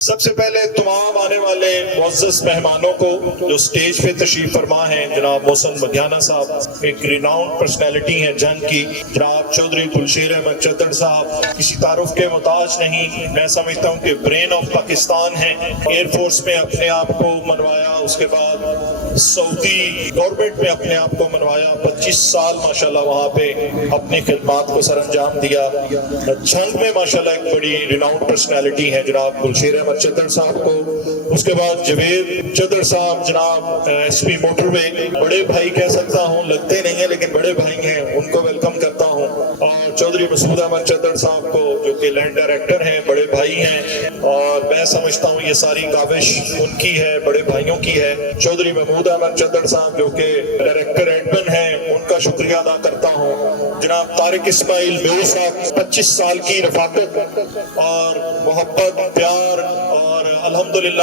سب سے پہلے تمام آنے والے معزز مہمانوں کو جو اسٹیج پہ تشریف فرما ہیں، جناب محسن مدھیانہ صاحب ایک ریناؤنڈ پرسنالٹی ہیں جنگ کی، جناب چودھری گلشیر احمد چدر صاحب کسی تعارف کے محتاج نہیں، میں سمجھتا ہوں کہ برین آف پاکستان ہیں، ایئر فورس میں اپنے آپ کو منوایا، اس کے بعد سعودی گورنمنٹ میں اپنے آپ کو منوایا، 25 سال ماشاءاللہ وہاں پہ اپنی خدمات کو سر انجام دیا، جنگ میں ماشاءاللہ ایک بڑی ریناؤنڈ پرسنالٹی ہے جناب گلشیر احمد چدر صاحب کو، اس کے بعد جوید چدر صاحب جناب ایس پی موٹر وے، بڑے بھائی کہہ سکتا ہوں، لگتے نہیں ہیں لیکن بڑے بھائی ہیں، ان کو ویلکم کرتا ہوں، اور چودھری مسعود احمد چدر صاحب کو جو کہ لینڈ ڈائریکٹر ہیں، بڑے بھائی ہیں، اور میں سمجھتا ہوں یہ ساری کاوش ان کی ہے، بڑے بھائیوں کی ہے، چودھری محمود احمد چدر صاحب جو کہ ڈائریکٹر ایڈمن ہیں، ان کا شکریہ ادا کرتا ہوں، جناب طارق اسماعیل میو صاحب 25 سال کی رفاقت اور محبت پیار اور الحمدللہ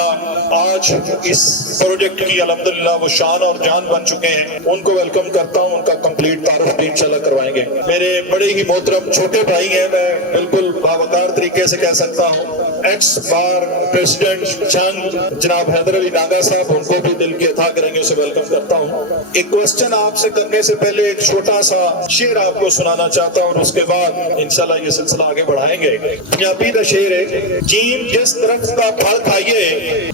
آج اس پروجیکٹ کی الحمدللہ وہ شان اور جان بن چکے ہیں، ان کو ویلکم کرتا ہوں، ان کا کمپلیٹ تعارف بھی انشاءاللہ کروائیں گے۔ میرے بڑے ہی محترم چھوٹے بھائی ہیں، میں بالکل باوقار طریقے سے کہہ سکتا ہوں، ایکس بار پریزیڈنٹ جنگ جناب حیدر علی ناگا صاحب، ان کو بھی دل کی عطا کریں گے، اسے ویلکم کرتا ہوں۔ ایک کوسچن آپ سے کرنے سے پہلے ایک چھوٹا سا شعر آپ کو سنانا چاہتا ہوں، اور اس کے بعد انشاءاللہ یہ سلسلہ آگے بڑھائیں گے۔ پنجابی دا شعر ہے، جیم جس درخت دا پھل کھائیے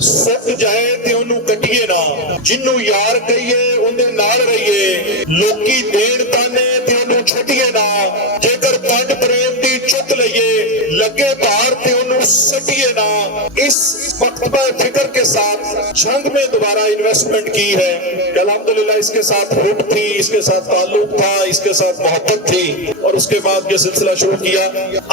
سک جائے تے انہوں کٹیے نہ، جنوں یار کہیے اندے نال رہیے، لوکی دین تانے تے انہوں چھٹیے نہ، جے کر پنڈ پریم دی چک لئیے، لگے بار تے انہوں سٹیے نہ۔ اس مکتبہ فکر کے ساتھ جنگ میں دوبارہ انویسٹمنٹ کی ہے کہ الحمدللہ اس کے ساتھ حب تھی، اس کے ساتھ تعلق تھا، اس کے ساتھ محبت تھی، اور اس کے بعد یہ سلسلہ شروع کیا۔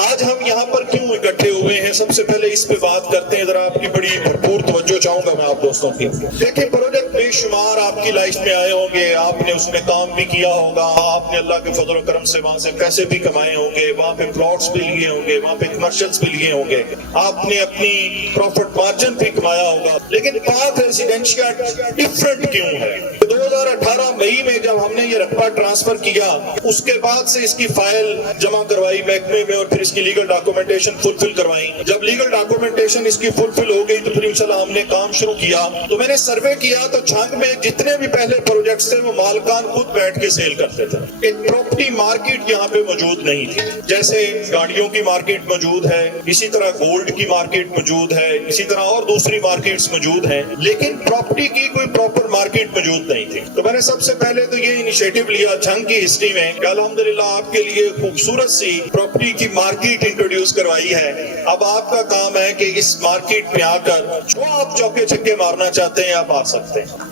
آج ہم یہاں پر کیوں اکٹھے ہوئے ہیں، سب سے پہلے اس پہ بات کرتے ہیں، ذرا آپ کی بڑی بھرپور توجہ چاہوں گا میں آپ دوستوں کی۔ دیکھیں پروجیکٹ بے شمار آپ کی لائف میں آئے ہوں گے، آپ نے اس میں کام بھی کیا ہوگا، آپ نے اللہ کے فضل و کرم سے وہاں سے پیسے بھی کمائے ہوں گے، وہاں پہ پلاٹس بھی لیے ہوں گے، وہاں پہ کمرشلز بھی لیے ہوں گے، آپ نے اپنی پروفٹ مارجن بھی کمایا ہوگا، لیکن پاک ریزیڈنشیا ڈیفرنٹ کیوں ہے؟ 2018 مئی میں جب ہم نے یہ رقبہ ٹرانسفر کیا، اس کے بعد سے اس کی فائل جمع کروائی محکمے میں، اور پھر اس کی لیگل ڈاکومنٹیشن فلفل کروائی۔ جب لیگل ڈاکومنٹیشن اس کی فلفل ہو گئی تو پھر انشاءاللہ ہم نے کام شروع کیا۔ تو میں نے سروے کیا تو جھنگ میں جتنے بھی پہلے پروجیکٹس تھے وہ مالکان خود بیٹھ کے سیل کرتے تھے، ایک پراپرٹی مارکیٹ یہاں پہ موجود نہیں تھی۔ جیسے گاڑیوں کی مارکیٹ موجود ہے، اسی طرح گولڈ کی مارکیٹ موجود ہے، اسی طرح اور دوسری مارکیٹس موجود ہیں، لیکن پراپرٹی کی کوئی پراپر مارکیٹ موجود نہیں تھی۔ تو میں نے سب سے پہلے تو یہ انیشیٹو لیا جنگ کی ہسٹری میں کہ الحمدللہ آپ کے لیے خوبصورت سی پراپرٹی کی مارکیٹ انٹروڈیوس کروائی ہے۔ اب آپ کا کام ہے کہ اس مارکیٹ میں آ کر جو آپ چوکے چھکے مارنا چاہتے ہیں آپ آ سکتے ہیں۔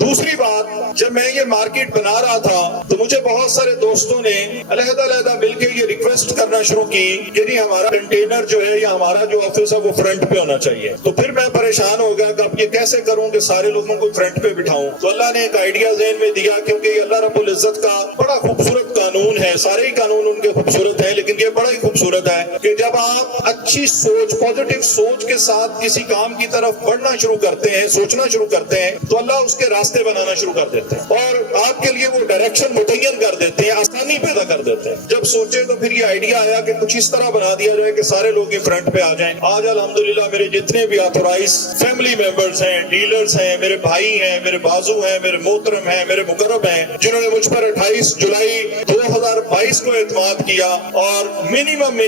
دوسری بات، جب میں یہ مارکیٹ بنا رہا تھا تو مجھے بہت سارے دوستوں نے علیحدہ علیحدہ مل کے یہ ریکویسٹ کرنا شروع کی کہ نہیں ہمارا کنٹینر جو ہے یا ہمارا جو آفس ہے وہ فرنٹ پہ ہونا چاہیے۔ تو پھر میں پریشان ہو گیا کہ اب یہ کیسے کروں کہ سارے لوگوں کو فرنٹ پہ بٹھاؤں۔ تو اللہ نے ایک آئیڈیا ذہن میں دیا، کیونکہ یہ اللہ رب العزت کا بڑا خوبصورت قانون ہے، سارے ہی قانون ان کے خوبصورت ہیں لیکن یہ بڑا ہی خوبصورت ہے کہ جب آپ اچھی سوچ، پازیٹیو سوچ کے ساتھ کسی کام کی طرف بڑھنا شروع کرتے ہیں، سوچنا شروع کرتے ہیں، تو اللہ اس کے راستے بنانا شروع کر دیتے ہیں اور آپ کے لیے وہ ڈائریکشن متعین کر دیتے ہیں، آسانی پیدا کر دیتے ہیں۔ جب سوچے تو پھر یہ آئیڈیا آیا کہ کچھ اس طرح بنا دیا جائے کہ سارے لوگ ہی فرنٹ پہ آ جائیں۔ آج الحمدللہ میرے جتنے بھی آتھورائز فیملی ممبرز ہیں، ڈیلرز ہیں، میرے بھائی ہیں، میرے بازو ہیں، میرے محترم ہیں، میرے مقرب ہیں، جنہوں نے مجھ پر 28 جولائی 2022 کو اعتماد کیا اور منیمم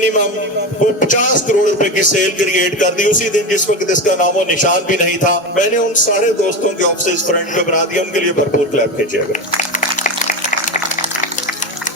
وہ 50 کروڑ روپے کی سیل کریٹ کر دی اسی دن جس وقت اس کا نام و نشان بھی نہیں تھا۔ میں نے ان سارے دوستوں کے آفسز فرنٹ پہ بنا دیا، ان کے لیے بھرپور کلیپ کیجیے گا۔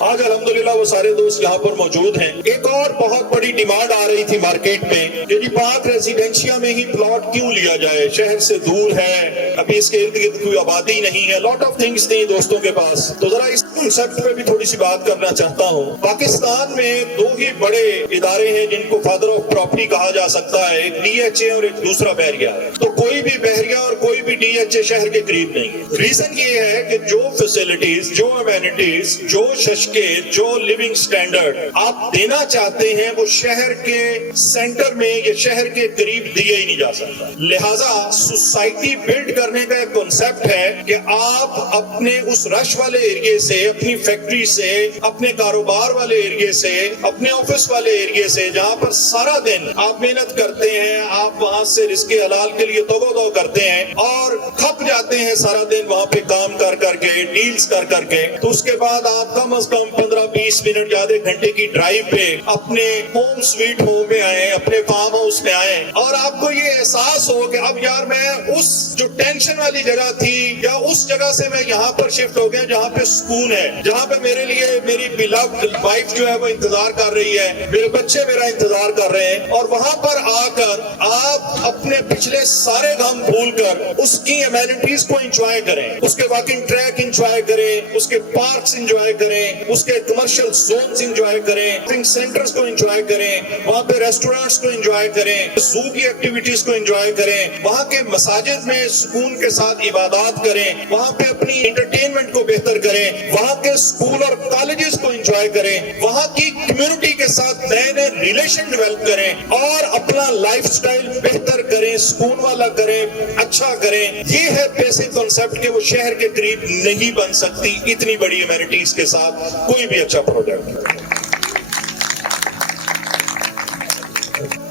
آج الحمدللہ وہ سارے دوست یہاں پر موجود ہیں۔ ایک اور بہت بڑی ڈیمانڈ آ رہی تھی مارکیٹ میں کہ جی پاک ریزیڈنشیا میں ہی پلاٹ کیوں لیا جائے، شہر سے دور ہے، ابھی اس کے ارد گرد کوئی آبادی نہیں ہے، لاٹ آف تھنگس نہیں دوستوں کے پاس۔ تو ذرا اس کنسپٹ پہ بھی تھوڑی سی بات کرنا چاہتا ہوں۔ پاکستان میں دو ہی بڑے ادارے ہیں جن کو فادر آف پراپرٹی کہا جا سکتا ہے، ایک ڈی ایچ اے اور ایک دوسرا بحریہ ہے۔ تو کوئی بھی بحریہ اور کوئی بھی ڈی ایچ اے شہر کے قریب نہیں۔ ریزن یہ ہے کہ جو فیسلٹیز، جو امینٹیز، جو جو لیونگ سٹینڈرڈ آپ دینا چاہتے ہیں وہ شہر کے سینٹر میں یا شہر کے قریب دیا ہی نہیں جا سکتا۔ لہٰذا سوسائٹی بلڈ کر کرنے کا ایک کنسپٹ ہے کہ آپ اپنے اس رش والے ایریے سے، اپنی فیکٹری سے، اپنے کاروبار والے ایریے سے، اپنے آفس والے ایریے سے، جہاں پر سارا دن آپ محنت کرتے ہیں، آپ وہاں سے رزق حلال کے لیے توغو دو کرتے ہیں اور تھک جاتے ہیں سارا دن وہاں پہ کام کر کر کے، ڈیلز کر کر کے، تو اس کے بعد آپ کم از کم 15-20 منٹ یا آدھے گھنٹے کی ڈرائیو پہ اپنے ہوم سویٹ ہوم میں آئیں، اپنے فارم ہاؤس میں آئیں، اور آپ کو یہ احساس ہو کہ اب یار میں اس جو ٹینشن والی جگہ تھی یا اس جگہ سے میں یہاں پر شفٹ ہو گیا جہاں پہ سکون ہے، جہاں پہ میرے لیے میری بیلوڈ وائف جو ہے وہ انتظار کر رہی ہے، میرے بچے میرا انتظار کر رہے ہیں، اور وہاں پر آ کر آپ اپنے پچھلے سارے غم بھول کر اس کی امینٹیز کو انجوائے کریں، اس کے واکنگ ٹریک انجوائے کریں، اس کے پارکس انجوائے کریں، اس کے کمرشل زونز انجوائے کریں، شاپنگ سینٹرز کو انجوائے کریں، وہاں پہ ریسٹورینٹس کو انجوائے کریں، زو کی ایکٹیویٹیز کو انجوائے کریں، وہاں کے مساجد میں سکون کے ساتھ عبادات کریں، وہاں پہ اپنی انٹرٹینمنٹ کو بہتر کریں، وہاں کے اسکول اور کالجز کو انجوائے کریں، وہاں کی کمیونٹی کے ساتھ نئے نئے ریلیشن ڈیولپ کریں اور اپنا لائف سٹائل بہتر کریں، سکون والا کریں، اچھا کریں۔ یہ ہے بیسک کنسپٹ کہ وہ شہر کے قریب نہیں بن سکتی اتنی بڑی امینٹیز کے ساتھ کوئی بھی اچھا پروڈکٹ۔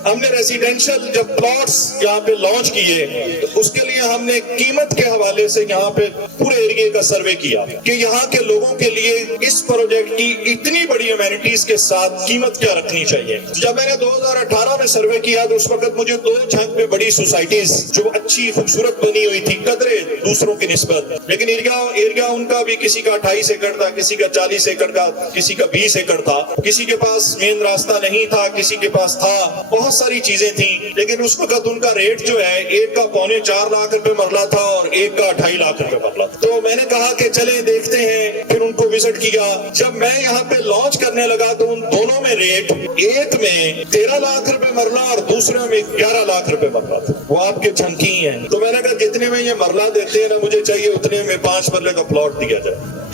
ہم نے ریزیڈینشل جب پلاٹس یہاں پہ لانچ کیے تو اس کے لیے ہم نے قیمت کے حوالے سے یہاں پہ پورے ایریے کا سروے کیا کہ یہاں کے لوگوں کے لیے اس پروجیکٹ کی اتنی بڑی امینٹیز کے ساتھ قیمت کیا رکھنی چاہیے۔ جب میں نے 2018 میں سروے کیا تو اس وقت مجھے 2 جھنگ میں بڑی سوسائٹیز جو اچھی خوبصورت بنی ہوئی تھی قدرے دوسروں کی نسبت، لیکن ایریا ان کا بھی کسی کا 28 ایکڑ تھا، کسی کا 40 ایکڑ کا، کسی کا 20 ایکڑ تھا، کسی کے پاس مین راستہ نہیں تھا، کسی کے پاس تھا، بہت ساری چیزیں تھیں، لیکن اس وقت ان کا ریٹ جو ہے ایک کا 3.25 لاکھ روپے مرلہ تھا اور ایک کا 2.5 لاکھ روپے مرلہ تھا۔ تو میں نے کہا کہ چلیں دیکھتے ہیں، پھر ان کو وزٹ کیا۔ جب میں یہاں پہ لانچ کرنے لگا تو ان دونوں میں ریٹ، ایک میں 13 لاکھ روپے مرلہ اور دوسرے میں 11 لاکھ روپے مرلہ تھا۔ وہ آپ کے جھنکی ہیں۔ تو میں نے کہا جتنے میں یہ مرلہ دیتے ہیں نا مجھے چاہیے اتنے میں 5 مرلے کا پلاٹ دیا جائے۔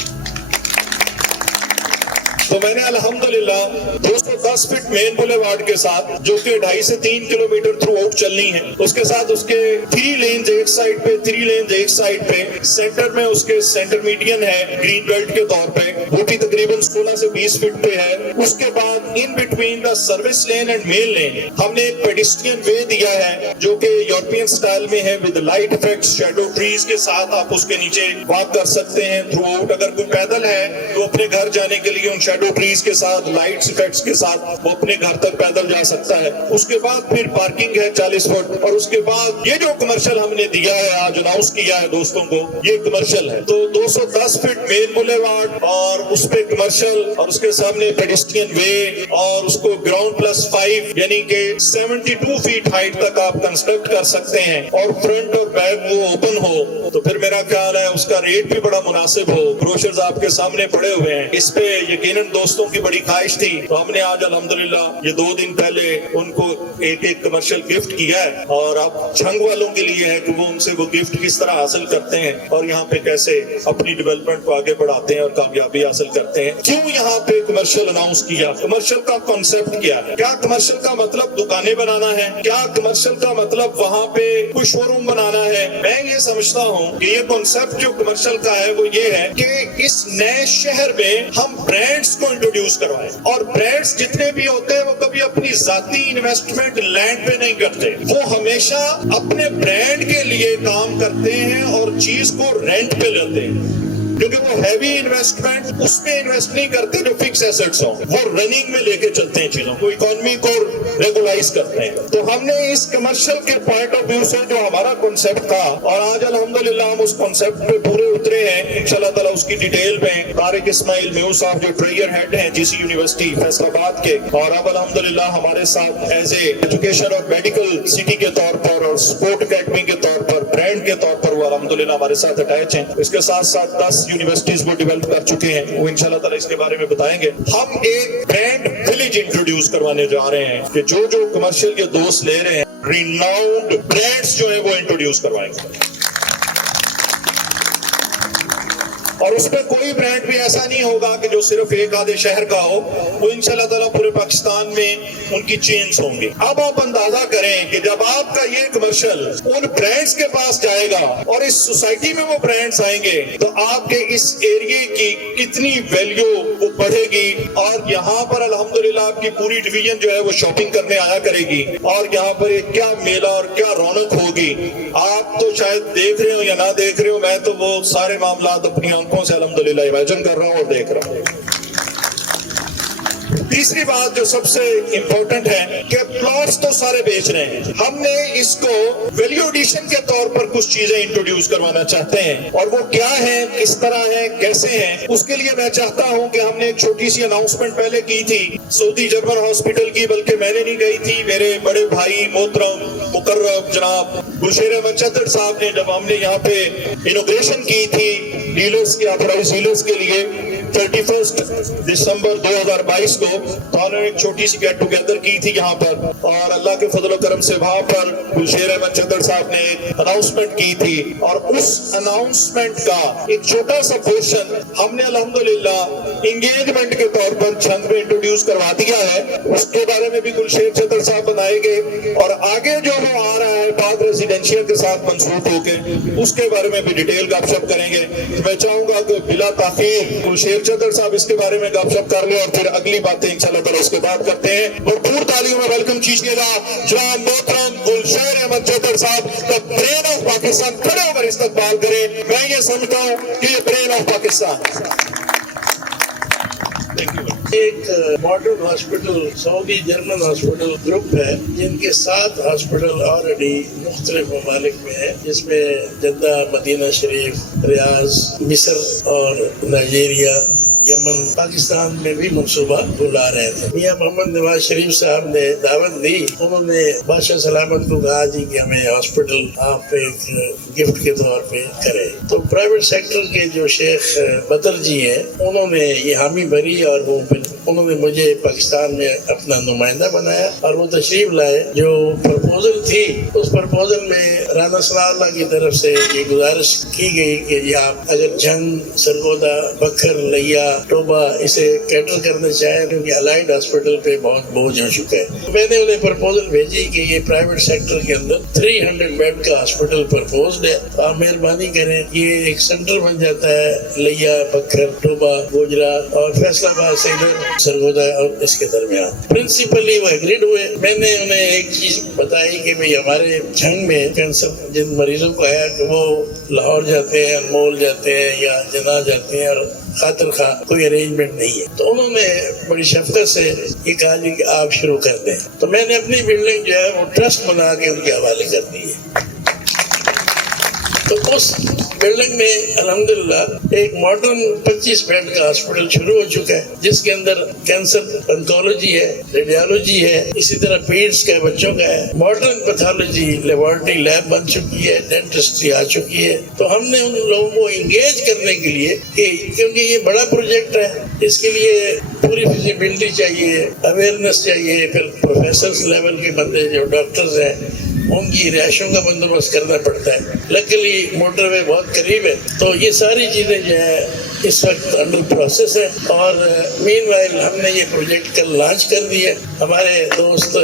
تو میں نے الحمدللہ 210 فٹ مین بولے وارڈ کے ساتھ جو کہ 2.5 سے 3 کلومیٹر تھرو آؤٹ چلنی ہے، اس کے ساتھ اس کے 3 لینز ایک سائڈ پہ، 3 لینز ایک سائڈ پہ، سینٹر میں اس کے سینٹر میڈین ہے گرین بیلٹ کے طور پہ، وہ بھی تقریباً 16 سے 20 فٹ پہ ہے۔ اس کے بعد in between the service lane and main lane ہم نے ایک پیڈسٹرین وے دیا ہے جو کہ یورپین سٹائل میں ہے، with light effects, shadow trees کے ساتھ آپ اس کے نیچے واک کر سکتے ہیں تھرو آؤٹ۔ اگر کوئی پیدل ہے تو اپنے گھر جانے کے لیے ان شیڈو ٹریز کے ساتھ، لائٹس ایفیکٹس کے ساتھ وہ اپنے گھر تک پیدل جا سکتا ہے۔ اس کے بعد پھر پارکنگ ہے 40 فٹ، اور اس کے بعد یہ جو کمرشل ہم نے دیا ہے آج اناؤنس کیا ہے دوستوں کو، یہ کمرشل ہے۔ تو 210 فٹ مین بولے وارڈ اور اس پہ کمرشل اور اس کے سامنے پیڈسٹرین وے اور اس کو گراؤنڈ پلس 5 یعنی کہ 72 فیٹ ہائٹ تک آپ کنسٹرکٹ کر سکتے ہیں، اور فرنٹ اور بیک وہ اوپن ہو، تو پھر میرا خیال ہے اس کا ریٹ بھی بڑا مناسب ہو۔ بروشرز آپ کے سامنے پڑے ہوئے ہیں، اس پہ یقیناً دوستوں کی بڑی خواہش تھی، تو ہم نے آج الحمدللہ یہ 2 دن پہلے ان کو ایک کمرشل گفٹ کیا ہے، اور اب جھنگ والوں کے لیے ہے کہ وہ ان سے وہ گفٹ کس طرح حاصل کرتے ہیں اور یہاں پہ کیسے اپنی ڈیولپمنٹ کو آگے بڑھاتے ہیں اور کامیابی حاصل کرتے ہیں۔ کیوں یہاں پہ کمرشل اناؤنس کیا؟ کمرشل کا کانسیپٹ کیا ہے؟ کیا کمرشل کا مطلب دکانیں بنانا ہے؟ کیا کمرشل کا مطلب وہاں پہ کوئی شو روم بنانا ہے؟ میں یہ سمجھتا ہوں کہ یہ کانسیپٹ جو کمرشل کا ہے وہ یہ ہے کہ اس نئے شہر میں ہم برانڈز کو انٹروڈیوس کروائیں، اور برانڈز جتنے بھی ہوتے ہیں وہ کبھی اپنی ذاتی انویسٹمنٹ لینڈ پہ نہیں کرتے، وہ ہمیشہ اپنے برانڈ کے لیے کام کرتے ہیں اور چیز کو رینٹ پہ لیتے ہیں، کیونکہ وہ ہیوی انویسٹمنٹ اس میں انویسٹ نہیں کرتے جو فکس ایسٹس ہوں، وہ رننگ میں لے کے چلتے ہیں چیزوں کو، اکانومی کو ریگولائز کرتے ہیں۔ تو ہم نے اس کمرشل کے پوائنٹ آف ویو سے جو ہمارا کنسپٹ تھا، اور آج الحمدللہ ہم اس کنسپٹ پہ پورے اترے ہیں، انشاءاللہ تعالیٰ اس کی ڈیٹیل میں طارق اسماعیل میو صاحب جو ٹریئر ہیڈ ہیں جی سی یونیورسٹی فیصل آباد کے، اور اب الحمدللہ ہمارے ساتھ ایز اے ایجوکیشن اور میڈیکل سٹی کے طور پر اور سپورٹ اکیڈمی کے طور پر، برانڈ کے طور پر وہ الحمدللہ ہمارے ساتھ اٹیچ ہیں۔ اس کے ساتھ ساتھ 10 یونیورسٹیز وہ ڈیولپ کر چکے ہیں، وہ انشاءاللہ تعالیٰ اس کے بارے میں بتائیں گے۔ ہم ایک برانڈ ولیج انٹروڈیوس کروانے جا رہے ہیں کہ جو کمرشل کے دوست لے رہے ہیں ریناؤنڈ برانڈز جو ہیں وہ انٹروڈیوس کروائیں گے، اور اس میں کوئی برانڈ بھی ایسا نہیں ہوگا کہ جو صرف ایک آدھے شہر کا ہو، وہ انشاءاللہ تعالیٰ پورے پاکستان میں ان کی چینز ہوں گی۔ اب آپ اندازہ کریں کہ جب آپ کا یہ کمرشل ان برانڈز کے پاس جائے گا اور اس سوسائٹی میں وہ برانڈز آئیں گے تو آپ کے اس ایریے کی کتنی ویلیو وہ بڑھے گی، اور یہاں پر الحمدللہ آپ کی پوری ڈویژن جو ہے وہ شاپنگ کرنے آیا کرے گی، اور یہاں پر ایک کیا میلہ اور کیا رونق ہوگی۔ آپ تو شاید دیکھ رہے ہو یا نہ دیکھ رہے ہو، میں تو وہ سارے معاملات اپنی آنکھوں سے الحمدللہ امیجن کر رہا ہوں اور دیکھ رہا ہوں۔ تیسری بات جو سب سے امپورٹنٹ ہے کہ پلاٹس تو سارے بیچ رہے ہیں، ہم نے اس کو ویلیو ایڈیشن کے طور پر کچھ چیزیں انٹروڈیوس کروانا چاہتے ہیں، اور وہ کیا ہیں، کس طرح ہیں، کیسے ہیں۔ اس کے لیے میں چاہتا ہوں کہ ہم نے ایک چھوٹی سی اناؤنسمنٹ پہلے کی تھی سعودی جرمن ہاسپٹل کی، بلکہ میں نے نہیں گئی تھی، میرے بڑے بھائی محترم مقرب جناب گلشیر احمد چتڑ صاحب نے، جب ہم نے یہاں پہ انوگریشن کی تھی ڈیلرز کے آتھورائز ڈیلرز کے لیے 31 دسمبر 2022 کو، تو ہم نے ایک چھوٹی سی گیٹ ٹوگیدر کی تھی یہاں پر، اور اللہ کے فضل و کرم سے وہاں پر گلشیر احمد چتڑ صاحب نے اناؤنسمنٹ کی تھی، اور اس اناؤنسمنٹ کا ایک چھوٹا سا پورشن ہم نے الحمدللہ انگیجمنٹ کے طور پر چھنگ میں انٹروڈیوس کروا دیا ہے۔ اس کے بارے میں بھی گلشیر چتڑ صاحب بتائیں گے، اور آگے جو وہ آ رہا ہے پاک ریزیڈینشیل کے ساتھ منسوخ ہو کے، اس کے بارے میں بھی ڈیٹیل گپ شپ کریں گے۔ میں چاہوں گا کہ بلا تاخیر گلشیر چتڑ صاحب اس کے بارے میں گپ شپ کر لیں، اور پھر اگلی باتیں انشاءاللہ تعالیٰ اس کے بعد کرتے ہیں۔ بھرپور تالیوں میں ویلکم کیجیے گا جناب محترم گلشیر احمد چتڑ صاحب کا، برین آف پاکستان کھڑے ہو کر استقبال کریں۔ میں یہ سمجھتا ہوں کہ یہ برین آف پاکستان ایک ماڈرن ہاسپٹل سعودی جرمن ہاسپٹل گروپ ہے، جن کے 7 ہاسپٹل آلریڈی مختلف ممالک میں ہیں، جس میں جدہ، مدینہ شریف، ریاض، مصر اور نائجیریا، یمن، پاکستان میں بھی منصوبہ بلا رہے تھے۔ میاں محمد نواز شریف صاحب نے دعوت دی، انہوں نے بادشاہ سلامت کو کہا جی کہ ہمیں ہاسپٹل آپ ایک گفٹ کے طور پہ کریں، تو پرائیویٹ سیکٹر کے جو شیخ بدر جی ہیں انہوں نے یہ حامی بھری، اور وہ انہوں نے مجھے پاکستان میں اپنا نمائندہ بنایا، اور وہ تشریف لائے۔ جو پرپوزل تھی اس پرپوزل میں رانا ثناء اللہ کی طرف سے یہ گزارش کی گئی کہ یہ آپ اگر جھنگ، سرگودا، بکھر، لیا، ٹوبا اسے کیٹر کرنا چاہیں، کیونکہ الائڈ ہاسپٹل پہ بہت بوجھ ہو چکا ہے۔ میں نے انہیں پرپوزل بھیجی کہ یہ پرائیویٹ سیکٹر کے اندر 300 بیڈ کا ہاسپٹل پرپوزڈ ہے، آپ مہربانی کریں، یہ ایک سینٹر بن جاتا ہے لیا، بکھر، ٹوبا، گوجرا اور فیصل آباد سے ادھر سرگودا اور اس کے درمیان۔ پرنسپلی وہ ایگریڈ ہوئے۔ میں نے انہیں ایک چیز بتائی کہ بھئی ہمارے جھنگ میں کینسر جن مریضوں کو آیا کہ وہ لاہور جاتے ہیں، انمول جاتے ہیں یا جناح جاتے ہیں، اور خاطر خواہ کوئی ارینجمنٹ نہیں ہے، تو انہوں نے بڑی شفقت سے یہ کہا جی کہ آپ شروع کر دیں، تو میں نے اپنی بلڈنگ جو ہے وہ ٹرسٹ بنا کے ان کے حوالے کر دی ہے۔ تو اس بلڈنگ میں الحمدللہ ایک ماڈرن 25 بیڈ کا ہاسپٹل شروع ہو چکا ہے، جس کے اندر کینسر انکولوجی ہے، ریڈیالوجی ہے، اسی طرح پیڈس کا بچوں کا ہے، ماڈرن پیتھولوجی لیبارٹری لیب بن چکی ہے، ڈینٹسٹری آ چکی ہے۔ تو ہم نے ان لوگوں کو انگیج کرنے کے لیے کہ کیونکہ یہ بڑا پروجیکٹ ہے، اس کے لیے پوری فیزیبلٹی چاہیے، اویئرنیس چاہیے، پھر پروفیسرز لیول کے بندے جو ڈاکٹرز ہیں ان کی رہائشوں کا بندوبست کرنا پڑتا ہے۔ لکیلی موٹر وے بہت قریب ہے، تو یہ ساری چیزیں جو ہے اس وقت انڈر پروسیس ہے، اور مین وائل ہم نے یہ پروجیکٹ کل لانچ کر دیا۔ ہمارے دوست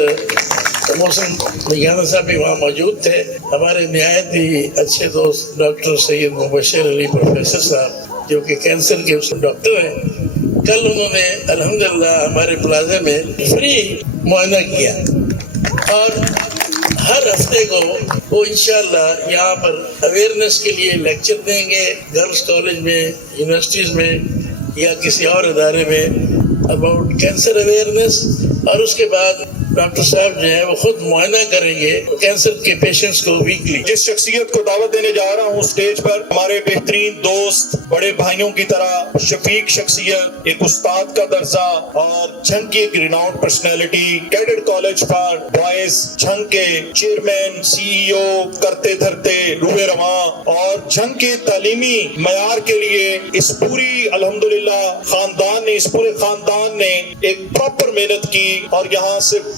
محسن مگیانہ صاحب بھی وہاں موجود تھے، ہمارے نہایت ہی اچھے دوست ڈاکٹر سید مبشر علی پروفیسر صاحب جو کہ کینسر کے ڈاکٹر ہیں، کل انہوں نے الحمدللہ ہمارے پلازے میں فری معائنہ کیا، اور ہر ہفتے کو وہ انشاءاللہ یہاں پر اویئرنیس کے لیے لیکچر دیں گے، گرلز کالج میں، یونیورسٹیز میں یا کسی اور ادارے میں اباؤٹ کینسر اویئرنیس، اور اس کے بعد ڈاکٹر صاحب جو ہے وہ خود معائنہ کریں گے کینسر کے پیشنٹس کو ویکلی۔ جس شخصیت کو دعوت دینے جا رہا ہوں اسٹیج پر، ہمارے بہترین دوست، بڑے بھائیوں کی طرح شفیق شخصیت، ایک استاد کا درجہ، اور جھنگ کی ایک renowned personality, cadet college for boys Jhang کے چیئرمین، CEO، کرتے دھرتے روح رواں، اور جھنگ کے تعلیمی معیار کے لیے اس پوری الحمدللہ خاندان نے، اس پورے خاندان نے ایک پراپر محنت کی، اور یہاں سے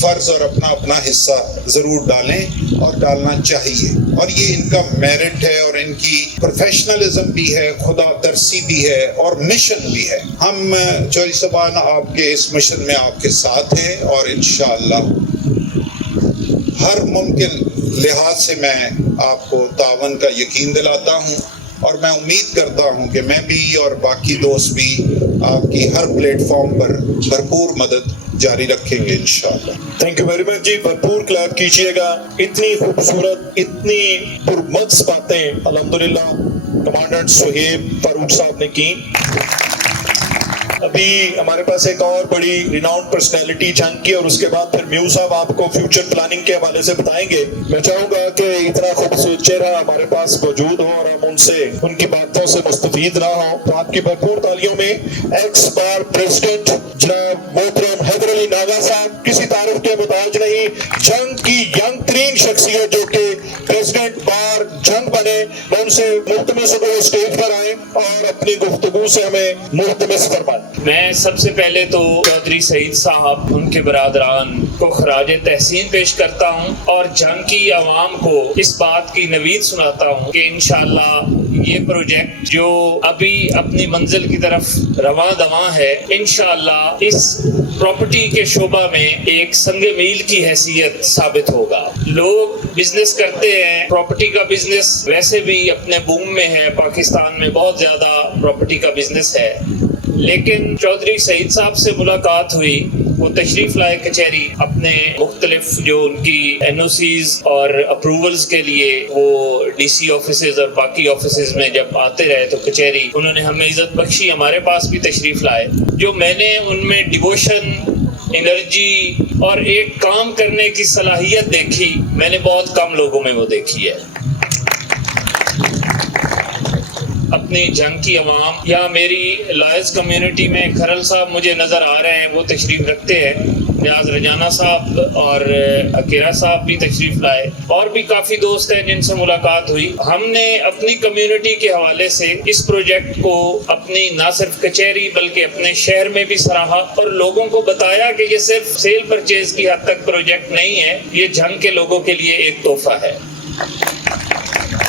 فرض اور اپنا اپنا حصہ ضرور ڈالیں اور ڈالنا چاہیے، اور یہ ان کا میرٹ ہے اور ان کی پروفیشنلزم بھی ہے، خدا ترسی بھی ہے اور مشن بھی ہے۔ ہم چودھری صاحبان آپ کے اس مشن میں آپ کے ساتھ ہیں، اور انشاءاللہ ہر ممکن لحاظ سے میں آپ کو تعاون کا یقین دلاتا ہوں، اور میں امید کرتا ہوں کہ میں بھی اور باقی دوست بھی آپ کی ہر پلیٹ فارم پر بھرپور مدد جاری رکھیں گے انشاءاللہ۔ تھینک یو ویری مچ جی، بھرپور کلیپ کیجیے گا۔ اتنی خوبصورت، اتنی پرمغز باتیں الحمدللہ کمانڈنٹ سہیب فاروق صاحب نے کی۔ ابھی ہمارے پاس ایک اور بڑی ریناؤنڈ پرسنالٹی جنگ کی، اور اس کے بعد پھر میو صاحب آپ کو فیوچر پلاننگ کے حوالے سے بتائیں گے۔ میں چاہوں گا کہ اتنا خوبصورت چہرہ ہمارے پاس موجود ہو اور ہم ان سے، ان کی باتوں سے مستفید نہ ہوں، تو آپ کی بھرپور تالیوں میں ایکس بار پریزیڈنٹ جناب محترم حیدر علی ناگا صاحب، کسی تعارف کے محتاج نہیں، جنگ کی ینگ ترین شخصیت جو کہ پریزیڈنٹ بار جنگ بنے، میں ان سے ملتمس ہوں اسٹیج پر آئیں اور اپنی گفتگو سے ہمیں ملتمس فرمائیں۔ میں سب سے پہلے تو چودھری سعید صاحب، ان کے برادران کو خراج تحسین پیش کرتا ہوں، اور جنگ کی عوام کو اس بات کی نوید سناتا ہوں کہ انشاءاللہ یہ پروجیکٹ جو ابھی اپنی منزل کی طرف رواں دواں ہے، انشاءاللہ اس پراپرٹی کے شعبہ میں ایک سنگ میل کی حیثیت ثابت ہوگا۔ لوگ بزنس کرتے ہیں، پراپرٹی کا بزنس ویسے بھی اپنے بوم میں ہے، پاکستان میں بہت زیادہ پراپرٹی کا بزنس ہے، لیکن چودھری سعید صاحب سے ملاقات ہوئی، وہ تشریف لائے کچہری، اپنے مختلف جو ان کی این او سیز اور اپروولز کے لیے وہ ڈی سی آفیسز اور باقی آفیسز میں جب آتے رہے تو کچہری انہوں نے ہمیں عزت بخشی، ہمارے پاس بھی تشریف لائے۔ جو میں نے ان میں ڈیووشن، انرجی اور ایک کام کرنے کی صلاحیت دیکھی، میں نے بہت کم لوگوں میں وہ دیکھی ہے۔ اپنی جنگ کی عوام، یا میری لائز کمیونٹی میں کھرل صاحب مجھے نظر آ رہے ہیں، وہ تشریف رکھتے ہیں، نیاز رجانہ صاحب اور عکیرہ صاحب بھی تشریف لائے، اور بھی کافی دوست ہیں جن سے ملاقات ہوئی۔ ہم نے اپنی کمیونٹی کے حوالے سے اس پروجیکٹ کو اپنی نہ صرف کچہری بلکہ اپنے شہر میں بھی سراہا، اور لوگوں کو بتایا کہ یہ صرف سیل پرچیز کی حد تک پروجیکٹ نہیں ہے، یہ جنگ کے لوگوں کے لیے ایک تحفہ ہے۔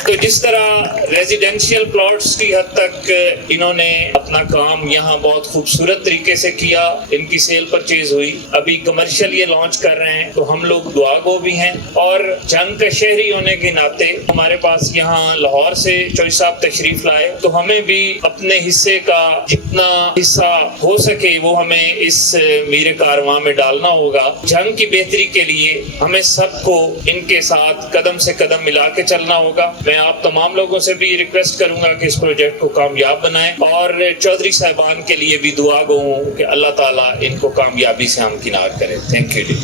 تو جس طرح ریزیڈینشیل پلاٹس کی حد تک انہوں نے اپنا کام یہاں بہت خوبصورت طریقے سے کیا، ان کی سیل پرچیز ہوئی، ابھی کمرشل یہ لانچ کر رہے ہیں، تو ہم لوگ دعا گو بھی ہیں، اور جنگ کا شہری ہونے کے ناطے ہمارے پاس یہاں لاہور سے چودھری صاحب تشریف لائے، تو ہمیں بھی اپنے حصے کا جتنا حصہ ہو سکے وہ ہمیں اس میر کارواں میں ڈالنا ہوگا۔ جنگ کی بہتری کے لیے ہمیں سب کو ان کے ساتھ قدم سے قدم ملا کے چلنا ہوگا۔ میں آپ تمام لوگوں سے بھی ریکویسٹ کروں گا کہ اس پروجیکٹ کو کامیاب بنائیں، اور چودھری صاحبان کے لیے بھی دعا گو ہوں کہ اللہ تعالیٰ ان کو کامیابی سے ہمکنار کرے۔ تھینک یو جی۔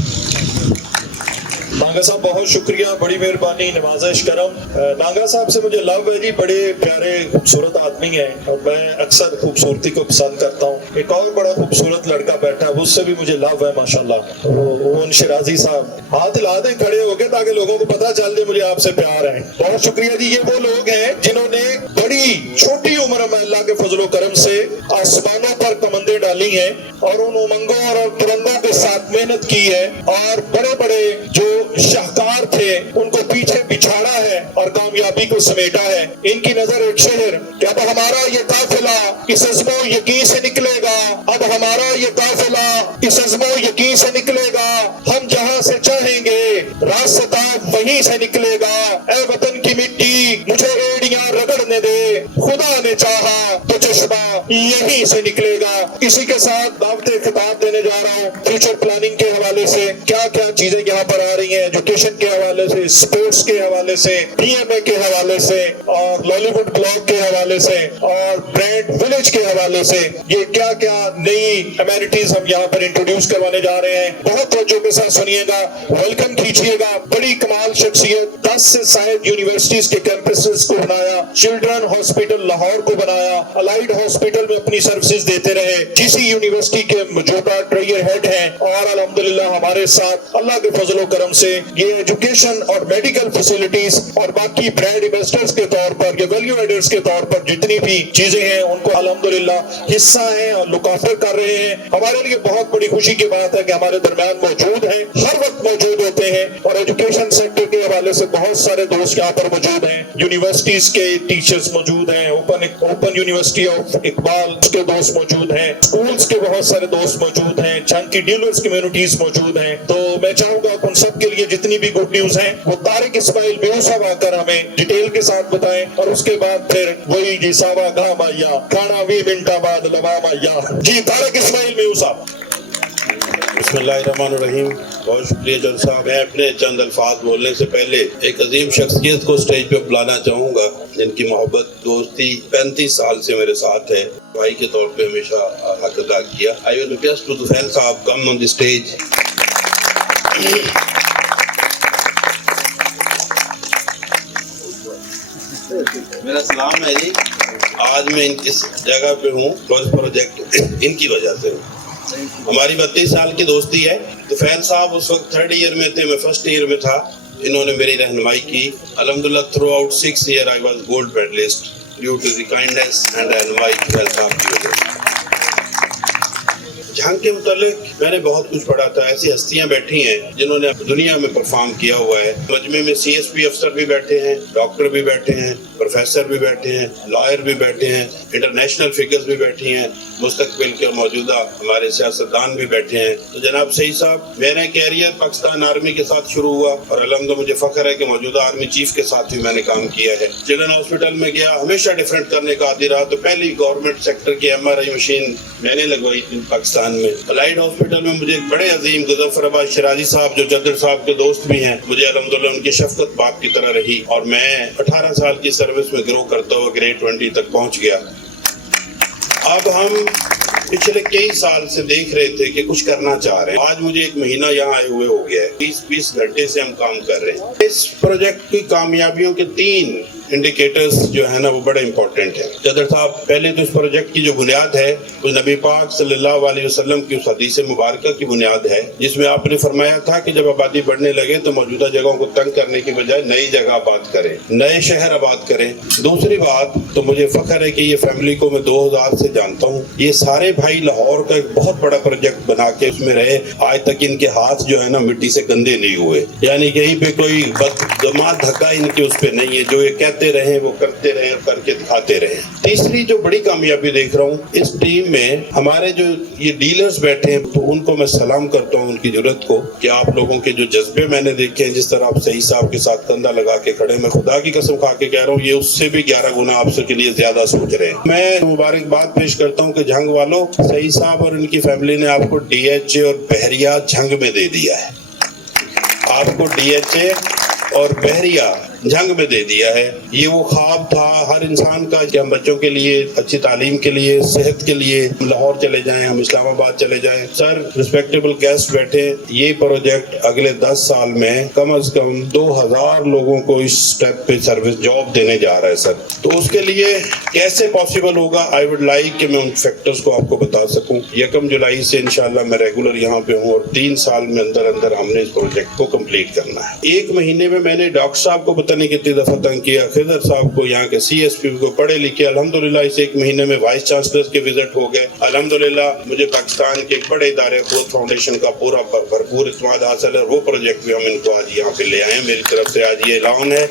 ناگا صاحب بہت شکریہ، بڑی مہربانی، نوازش کرم۔ ناگا صاحب سے مجھے لو ہے جی، بڑے پیارے خوبصورت آدمی ہیں، اور میں اکثر خوبصورتی کو پسند کرتا ہوں۔ ایک اور بڑا خوبصورت لڑکا بیٹھا ہے، اس سے بھی مجھے لو ہے ماشاءاللہ، وہ شرازی صاحب، ہاتھ ہلا دیں کھڑے ہو کے تاکہ لوگوں کو پتہ چل جائے مجھے آپ سے پیار ہے۔ بہت شکریہ جی۔ یہ وہ لوگ ہیں جنہوں نے بڑی چھوٹی عمر میں اللہ کے فضل و کرم سے آسمانوں پر کمندیں ڈالی ہیں، اور ان امنگوں اور پرندوں کے ساتھ محنت کی ہے، اور بڑے بڑے جو شاہکار تھے ان کو پیچھے بچھاڑا ہے اور کامیابی کو سمیٹا ہے۔ ان کی نظر ایک شہر کہ اب ہمارا یہ قافلہ اس عزم و یقین سے نکلے گا، اب ہمارا یہ قافلہ اس عزم و یقین سے نکلے گا، ہم جہاں سے چاہیں گے راستہ وہیں سے نکلے گا، اے وطن کی مٹی مجھے ایڑیاں رگڑنے دے، خدا نے چاہا تو چشمہ یہیں سے نکلے گا۔ اسی کے ساتھ دعوت خطاب دینے جا رہا ہوں فیوچر پلاننگ کے حوالے سے، کیا کیا چیزیں یہاں پر آ رہی ہیں، ایجوکیشن کے حوالے سے، اسپورٹس کے حوالے سے، پی ایم اے کے حوالے سے، اور لالی ووڈ بلاک کے حوالے سے، اور برانڈ ولیج کے حوالے سے، یہ کیا کیا نئی امیونٹیز ہم یہاں پر انٹروڈیوس کروانے جا رہے ہیں۔ بہت توجہ کے ساتھ سنیے گا، ویلکم کیجیے گا۔ بڑی کمال شخصیت، 10 سے زائد یونیورسٹیز کے کیمپسز کو بنایا، چلڈرن ہاسپٹل لاہور کو بنایا، الائیڈ ہاسپٹل میں اپنی سروسز دیتے رہے، کسی یونیورسٹی کے موجودہ ٹریئر ہیڈ ہیں، اور الحمدللہ ہمارے ساتھ اللہ کے فضل و کرم سے یہ یہ ایجوکیشن اور میڈیکل فیسلٹیز اور باقی برانڈ انویسٹرز کے طور پر یا ویلیو ایڈرز کے طور پر جتنی بھی چیزیں ہیں ان کو الحمدللہ حصہ ہیں اور لک آفٹر کر رہے ہیں. ہمارے لیے بہت بڑی خوشی کی بات ہے کہ ہمارے درمیان موجود ہیں, ہر وقت موجود ہوتے ہیں, اور ایجوکیشن سیکٹر کے حوالے سے بہت سارے دوست یہاں پر موجود ہیں. یونیورسٹیز کے ٹیچرز موجود ہیں, اوپن یونیورسٹی آف اقبال کے دوست موجود ہیں, اسکولز کے بہت سارے دوست موجود ہیں, جنگ کی ڈیلرز کمیونٹیز موجود ہیں. تو میں چاہوں گا ان سب کے لیے جتنی بھی گڈ نیوز ہیں وہ طارق اسماعیل بیو صاحب آ کر ہمیں ڈیٹیل کے ساتھ بتائیں, اور اس کے بعد پھر وہی جی ساوا گام آیا کھانا 20 منٹ بعد لوام آیا. جی طارق اسماعیل بیو صاحب. بسم اللہ الرحمن الرحیم. بہت شکریہ جل صاحب. میں اپنے چند الفاظ بولنے سے پہلے ایک عظیم شخصیت کو سٹیج پہ بلانا چاہوں گا جن کی محبت دوستی 35 سال سے میرے ساتھ ہے, بھائی کے طور پہ ہمیشہ حق ادا کیا. آئی ول ریکویسٹ ٹو طفیل صاحب کم آن دی اسٹیج. میرا سلام ہے جی. آج میں اس جگہ پہ ہوں پروجیکٹ ان کی وجہ سے. ہماری 32 سال کی دوستی ہے. طفیل صاحب اس وقت 3rd ایئر میں تھے, میں 1st ایئر میں تھا. انہوں نے میری رہنمائی کی. الحمدللہ throughout 6 year I was gold medalist due to the kindness and رہنمائی طفیل صاحب کی وجہ سے. جھنگ کے متعلق میں نے بہت کچھ پڑھا تھا. ایسی ہستیاں بیٹھی ہیں جنہوں نے دنیا میں پرفارم کیا ہوا ہے. مجمع میں CSP افسر بھی بیٹھے ہیں, ڈاکٹر بھی بیٹھے ہیں, پروفیسر بھی بیٹھے ہیں, لائر بھی بیٹھے ہیں, انٹرنیشنل فگرز بھی بیٹھی ہیں, مستقبل کے موجودہ ہمارے سیاستدان بھی بیٹھے ہیں. تو جناب سعید صاحب, میرا کیریئر پاکستان آرمی کے ساتھ شروع ہوا اور الحمدللہ مجھے فخر ہے کہ موجودہ آرمی چیف کے ساتھ بھی میں نے کام کیا ہے. چلڈرن ہاسپٹل میں گیا, ہمیشہ ڈفرینٹ کرنے کا عادی رہا. تو پہلی گورنمنٹ سیکٹر کی MRI مشین میں نے لگوائی تھی پاکستان میں. الائیڈ ہاسپٹل میں مجھے ایک بڑے عظیم مظفر آباد شرازی صاحب جو جدر صاحب کے دوست بھی ہیں, مجھے الحمدللہ ان کی شفقت باپ کی طرح رہی اور میں 18 سال کی سروس میں گرو کرتا ہوا گریڈ 20 تک پہنچ گیا. اب ہم پچھلے کئی سال سے دیکھ رہے تھے کہ کچھ کرنا چاہ رہے ہیں. آج مجھے 1 مہینہ یہاں آئے ہوئے ہو گیا ہے. 20 گھنٹے سے ہم کام کر رہے ہیں. اس پروجیکٹ کی کامیابیوں کے 3 انڈیکیٹرز جو ہے نا وہ بڑے امپورٹنٹ ہیں. جدر صاحب, پہلے تو اس پروجیکٹ کی جو بنیاد ہے وہ نبی پاک صلی اللہ علیہ وسلم کی اس حدیث مبارکہ کی بنیاد ہے جس میں آپ نے فرمایا تھا کہ جب آبادی بڑھنے لگے تو موجودہ جگہوں کو تنگ کرنے کی بجائے نئی جگہ آباد کریں, نئے شہر آباد کریں. دوسری بات تو مجھے فخر ہے کہ یہ فیملی کو میں 2000 سے جانتا ہوں. یہ سارے بھائی لاہور کا ایک بہت بڑا پروجیکٹ بنا کے اس میں رہے. آج تک ان کے ہاتھ جو ہے نا مٹی سے گندے نہیں ہوئے, یعنی کہیں پہ کوئی بدگمات دھکا ان کے اس پہ نہیں ہے. جو یہ کہتے رہے وہ کرتے رہے اور کر کے دکھاتے رہے. تیسری جو بڑی کامیابی دیکھ رہا ہوں اس ٹیم میں, ہمارے جو یہ ڈیلرز بیٹھے ہیں تو ان کو میں سلام کرتا ہوں, ان کی جرأت کو, کہ آپ لوگوں کے جو جذبے میں نے دیکھے ہیں, جس طرح آپ سعید صاحب کے ساتھ کندھا لگا کے کھڑے, میں خدا کی قسم کھا کے کہہ رہا ہوں یہ اس سے بھی 11 گنا آپ سے کے لیے زیادہ سوچ رہے ہیں. میں مبارکباد پیش کرتا ہوں کہ جھنگ والوں, سعید صاحب اور ان کی فیملی نے آپ کو DHA اور بحریہ جھنگ میں دے دیا ہے. آپ کو DHA اور بحریہ جنگ میں دے دیا ہے. یہ وہ خواب تھا ہر انسان کا کہ ہم بچوں کے لیے, اچھی تعلیم کے لیے, صحت کے لیے ہم لاہور چلے جائیں, ہم اسلام آباد چلے جائیں. سر, ریسپیکٹیبل گیسٹ بیٹھے, یہ پروجیکٹ اگلے 10 سال میں کم از کم 2000 لوگوں کو اس سٹیپ پہ سروس جاب دینے جا رہا ہے سر. تو اس کے لیے کیسے پاسبل ہوگا, آئی وڈ لائک کہ میں ان فیکٹرز کو آپ کو بتا سکوں. 1 جولائی سے انشاءاللہ میں ریگولر یہاں پہ ہوں اور 3 سال میں اندر ہم نے اس پروجیکٹ کو کمپلیٹ کرنا ہے. 1 مہینے میں نے ڈاکٹر صاحب کو پتہ نہیں کتنی دفعہ تنگ کیا, خضر صاحب کو, یہاں کے CSP کو, پڑھے لکھے. الحمدللہ اس 1 مہینے میں وائس چانسلر کے وزٹ ہو گئے. الحمدللہ مجھے پاکستان کے ایک بڑے ادارے خود فاؤنڈیشن کا پورا بھرپور اعتماد حاصل ہے. وہ پروجیکٹ بھی ہم ان کو آج یہاں پہ لے آئے ہیں. میری طرف سے آج یہ اعلان ہے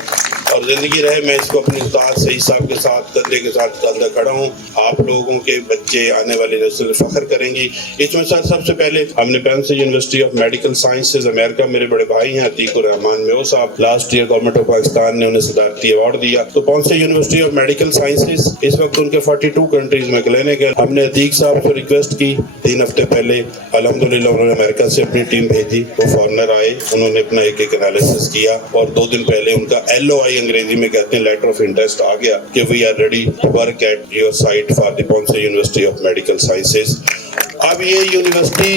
اور زندگی رہے میں اس کو اپنے استاد سعید صاحب کے ساتھ کندھے کے ساتھ کندھا کھڑا ہوں. آپ لوگوں کے بچے, آنے والی نسل فخر کریں گی. اس میں سر سب سے پہلے ہم نے پینسل یونیورسٹی آف میڈیکل سائنسز امریکہ, میرے بڑے بھائی ہیں عتیق الرحمان میو صاحب, last year government of Pakistan نے انہیں صدارتی ایوارڈ دیا. تو پونسے یونیورسٹی آف میڈیکل سائنسز اس وقت ان کے 42 کنٹریز میں کلینک ہے. ہم نے عتیق صاحب سے ریکویسٹ کی 3 ہفتے پہلے, الحمدللہ انہوں نے امریکہ سے اپنی ٹیم بھیجی. وہ فارنر آئے, انہوں نے اپنا ایک انالیسس کیا اور 2 دن پہلے ان کا LOI انگریزی میں کہتے ہیں لیٹر آف انٹرسٹ آ گیا کہ we are ready to work at your site for the پونسے یونیورسٹی آف میڈیکل سائنسز. اب یہ یونیورسٹی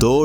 2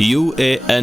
UAN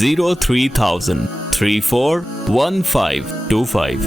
03,000 341525।